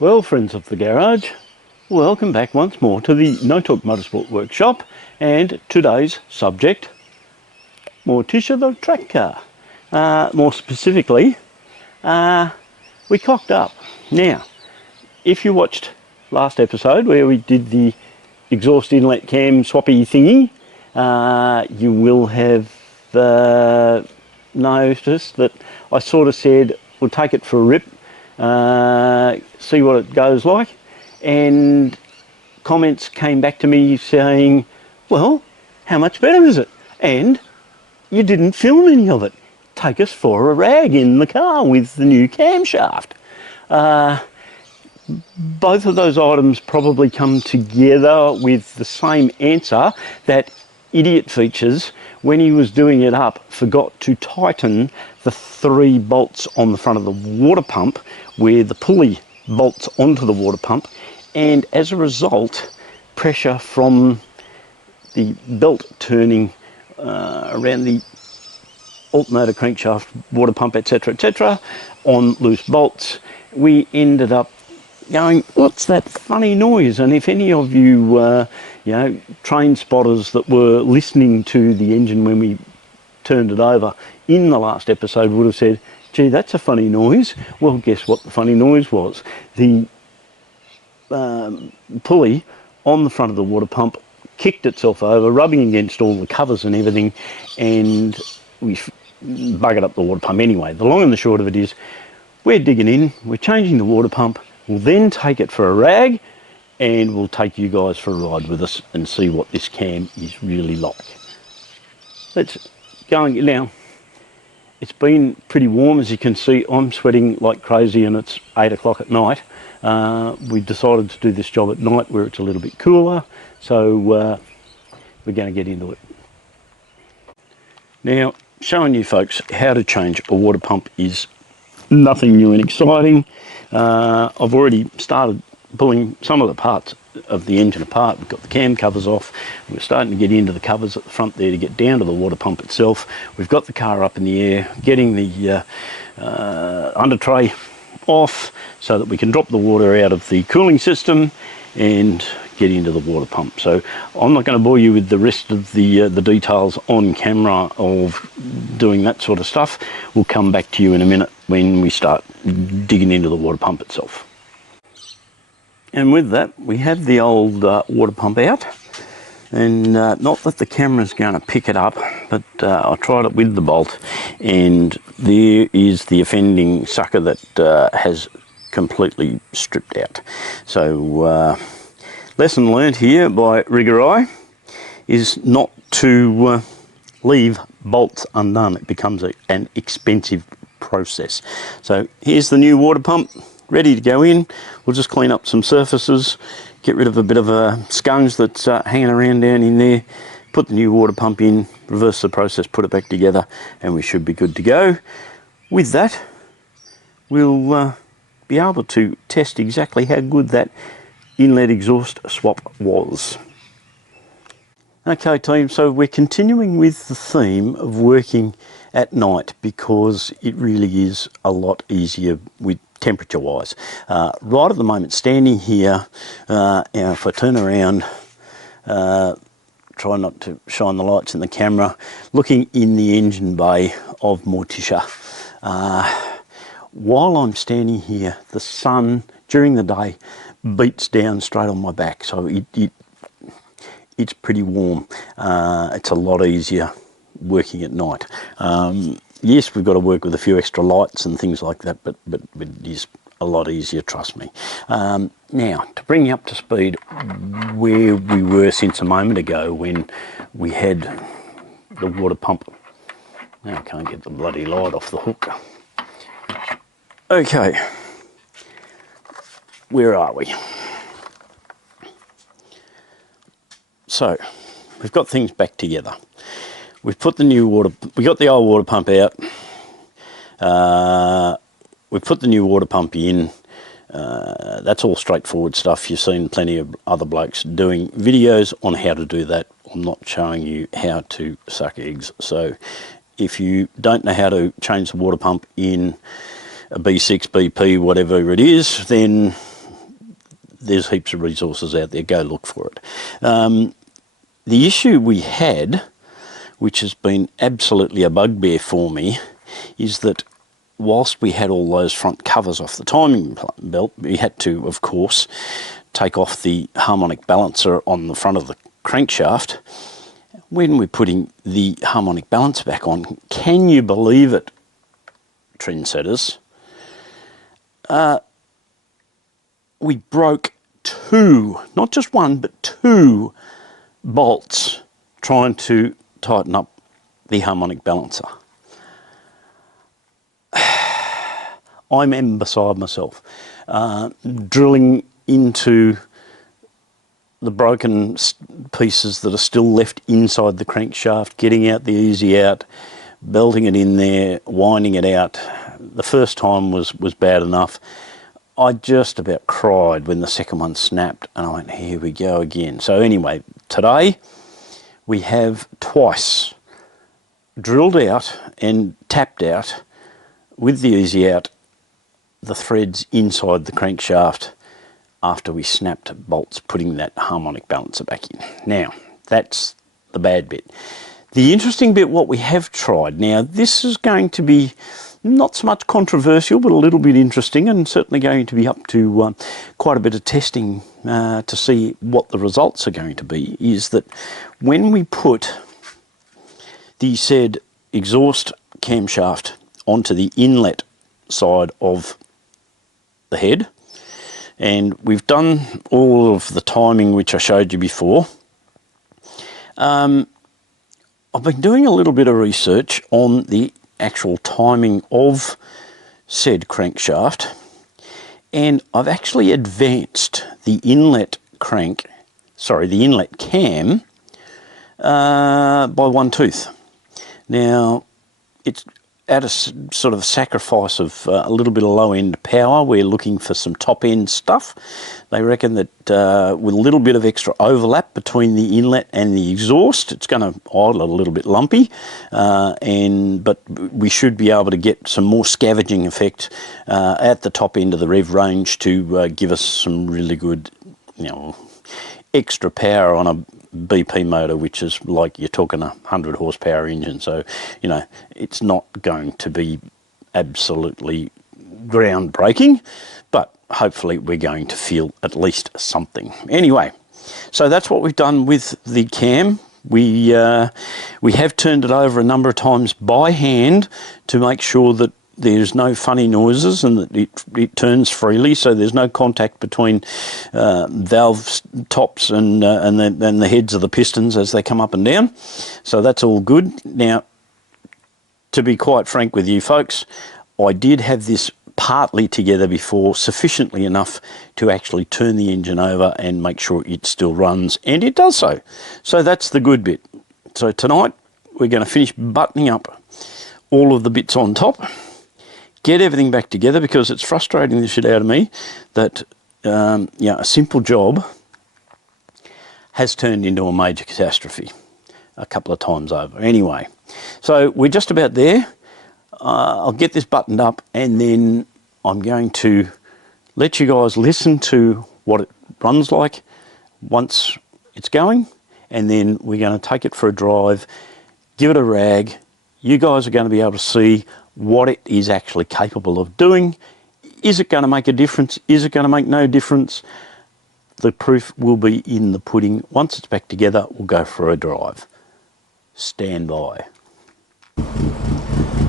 Well, friends of the garage, welcome back once more to the No Talk Motorsport Workshop, and today's subject, Morticia the track car. More specifically, we cocked up. Now, if you watched last episode where we did the exhaust inlet cam swappy thingy, you will have noticed that I sort of said we'll take it for a rip, see what it goes like, and comments came back to me saying, well, how much better is it? And you didn't film any of it. Take us for a rag in the car with the new camshaft. Both of those items probably come together with the same answer, that Idiot Features, when he was doing it up, forgot to tighten the 3 bolts on the front of the water pump where the pulley bolts onto the water pump, and as a result, pressure from the belt turning around the alternator, crankshaft, water pump, etc., on loose bolts, we ended up going, what's that funny noise? And if any of you, train spotters that were listening to the engine when we turned it over in the last episode would have said, gee, that's a funny noise. Well, guess what the funny noise was? The pulley on the front of the water pump kicked itself over, rubbing against all the covers and everything, and we buggered up the water pump anyway. The long and the short of it is, we're digging in, we're changing the water pump, we'll then take it for a rag, and we'll take you guys for a ride with us and see what this cam is really like. Let's go and get now. It's been pretty warm, as you can see. I'm sweating like crazy and it's 8 o'clock at night. We decided to do this job at night where it's a little bit cooler, so we're going to get into it. Now, showing you folks how to change a water pump is nothing new and exciting. I've already started pulling some of the parts of the engine apart. We've got the cam covers off. We're starting to get into the covers at the front there to get down to the water pump itself. We've got the car up in the air, getting the under tray off so that we can drop the water out of the cooling system and get into the water pump. So I'm not going to bore you with the rest of the details on camera of doing that sort of stuff. We'll come back to you in a minute when we start digging into the water pump itself. And with that, we have the old water pump out, and not that the camera's going to pick it up, but I tried it with the bolt, and there is the offending sucker that has completely stripped out. So lesson learned here by Rigger is not to leave bolts undone. It becomes an expensive process. So here's the new water pump, ready to go in. We'll just clean up some surfaces, get rid of a bit of a skunge that's hanging around down in there, put the new water pump in, reverse the process, put it back together, and we should be good to go. With that, we'll be able to test exactly how good that inlet exhaust swap was. Okay team, so we're continuing with the theme of working at night because it really is a lot easier with temperature wise. Right at the moment, standing here, if I turn around, try not to shine the lights in the camera, looking in the engine bay of Morticia. While I'm standing here, the sun during the day beats down straight on my back, so it's pretty warm. It's a lot easier working at night. Yes, we've got to work with a few extra lights and things like that, but it is a lot easier, trust me. Now, to bring you up to speed where we were since a moment ago when we had the water pump. Now I can't get the bloody light off the hook. Okay, where are we? So, we've got things back together. We've put the new water, we got the old water pump out. We've put the new water pump in. That's all straightforward stuff. You've seen plenty of other blokes doing videos on how to do that. I'm not showing you how to suck eggs. So if you don't know how to change the water pump in a B6, BP, whatever it is, then there's heaps of resources out there. Go look for it. The issue we had, which has been absolutely a bugbear for me, is that whilst we had all those front covers off the timing belt, we had to, of course, take off the harmonic balancer on the front of the crankshaft. When we're putting the harmonic balancer back on, can you believe it, trendsetters? We broke two, not just one, but two bolts trying to tighten up the harmonic balancer. I'm beside myself. Drilling into the broken pieces that are still left inside the crankshaft, getting out the easy out, belting it in there, winding it out. The first time was bad enough. I just about cried when the second one snapped, and I went, here we go again. So anyway, today we have twice drilled out and tapped out with the easy out the threads inside the crankshaft after we snapped bolts putting that harmonic balancer back in. Now, that's the bad bit. The interesting bit, what we have tried, now this is going to be not so much controversial, but a little bit interesting, and certainly going to be up to quite a bit of testing to see what the results are going to be, is that when we put the said exhaust camshaft onto the inlet side of the head, and we've done all of the timing which I showed you before. I've been doing a little bit of research on the actual timing of said crankshaft, and I've actually advanced the inlet cam by 1 tooth. Now, it's at a sort of sacrifice of a little bit of low-end power. We're looking for some top-end stuff. They reckon that with a little bit of extra overlap between the inlet and the exhaust, it's going to idle a little bit lumpy, but we should be able to get some more scavenging effect at the top end of the rev range to give us some really good, extra power on a BP motor, which is like you're talking a 100 horsepower engine. So, it's not going to be absolutely groundbreaking, but hopefully we're going to feel at least something. Anyway, so that's what we've done with the cam. We have turned it over a number of times by hand to make sure that there's no funny noises and that it turns freely, so there's no contact between valve tops and the heads of the pistons as they come up and down. So that's all good. Now, to be quite frank with you folks, I did have this partly together before, sufficiently enough to actually turn the engine over and make sure it still runs, and it does so. So that's the good bit. So tonight we're going to finish buttoning up all of the bits on top, get everything back together, because it's frustrating the shit out of me that a simple job has turned into a major catastrophe a couple of times over. Anyway, so we're just about there. I'll get this buttoned up, and then I'm going to let you guys listen to what it runs like once it's going, and then we're going to take it for a drive, give it a rag. You guys are going to be able to see what it is actually capable of doing. Is it going to make a difference? Is it going to make no difference? The proof will be in the pudding. Once it's back together, we'll go for a drive. Stand by.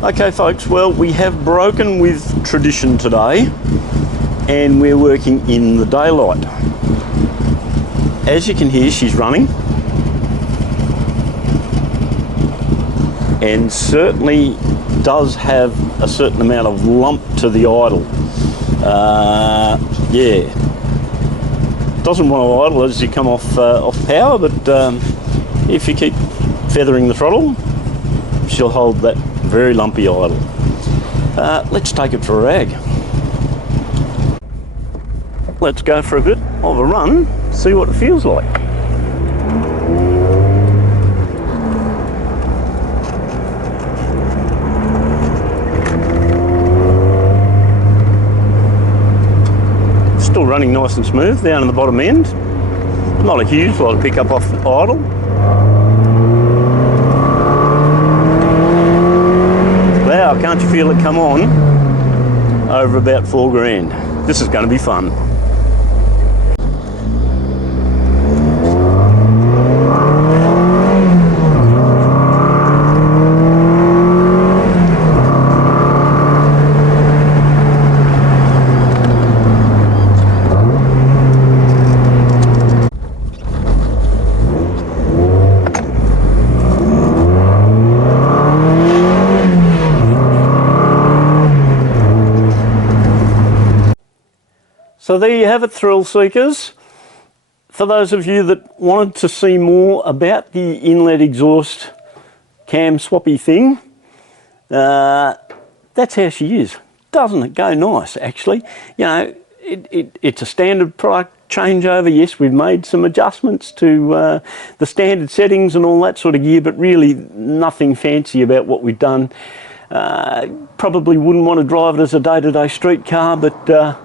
Okay folks, well, we have broken with tradition today, and we're working in the daylight. As you can hear, she's running, and certainly does have a certain amount of lump to the idle. Doesn't want to idle as you come off power, but if you keep feathering the throttle, she'll hold that very lumpy idle. Let's take it for a rag. Let's go for a bit of a run, see what it feels like. Still all running nice and smooth down in the bottom end. Not a huge lot to pick up off the idle. Wow, can't you feel it come on? Over about 4 grand. This is going to be fun. So there you have it, thrill seekers. For those of you that wanted to see more about the inlet exhaust cam swappy thing, that's how she is. Doesn't it go nice, actually? You know, it's a standard product changeover. Yes, we've made some adjustments to the standard settings and all that sort of gear, but really nothing fancy about what we've done. Probably wouldn't want to drive it as a day-to-day street car, but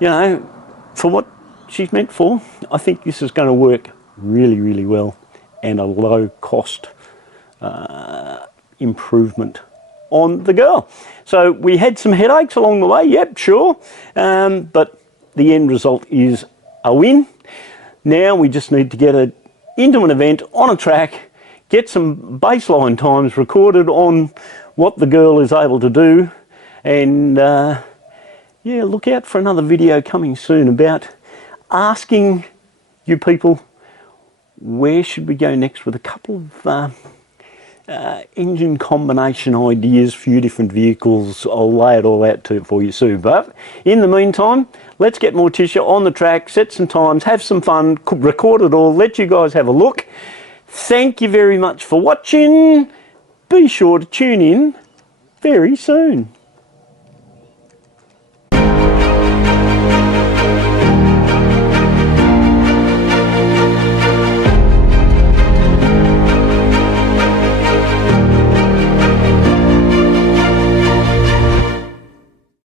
you know, for what she's meant for, I think this is going to work really, really well, and a low cost improvement on the girl. So we had some headaches along the way, yep, sure, but the end result is a win. Now we just need to get it into an event on a track, get some baseline times recorded on what the girl is able to do, and yeah, look out for another video coming soon about asking you people where should we go next with a couple of engine combination ideas for your different vehicles. I'll lay it all out for you soon. But in the meantime, let's get Morticia on the track, set some times, have some fun, record it all, let you guys have a look. Thank you very much for watching. Be sure to tune in very soon.